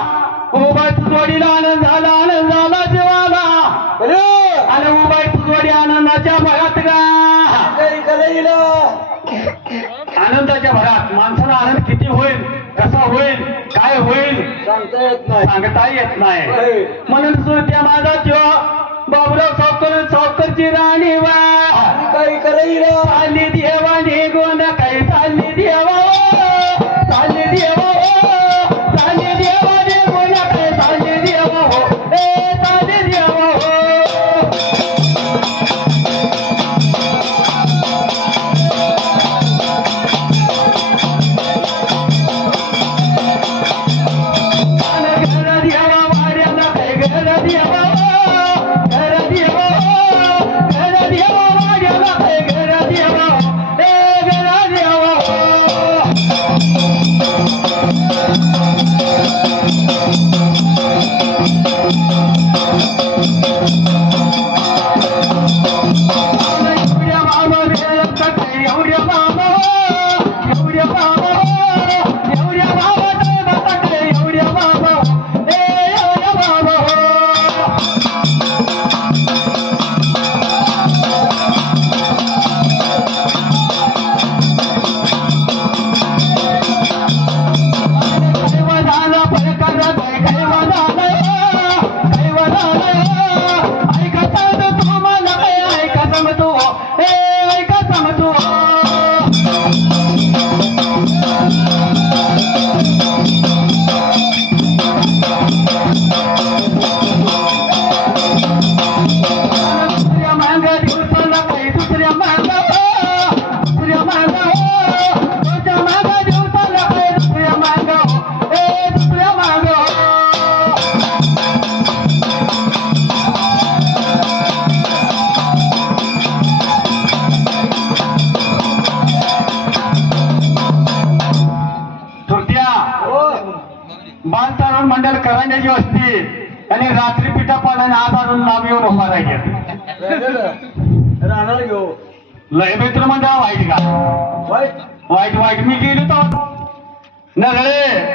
उभा जोडीला आनंद झाला आनंद झाला जीवाला. खरं आणि उभा जोडी आनंदाच्या भरात गा. काही करायला आनंदाच्या भरात. माणसाला आनंद किती होईल कसा होईल काय होईल सांगता येत नाही. सांगता येत नाही. होय. म्हणून सुरत्या माझा किंवा बाबुराव सावकर सावकरची राणी वा. काही चालली देवा निघून काही चालली देवा. चालली देवा कैवदाला ऐका सांगतो तुम्हाला ऐका सांगतो मंडळ करंजाची वस्ती आणि रात्री पिठा पाण्याने आज आणून नाव येऊन उभा राहिले. राहणार घेऊ. लय मित्र मंडळ वाईट का? वाईट? वाईट वाईट. मी गेलो तर. नगळे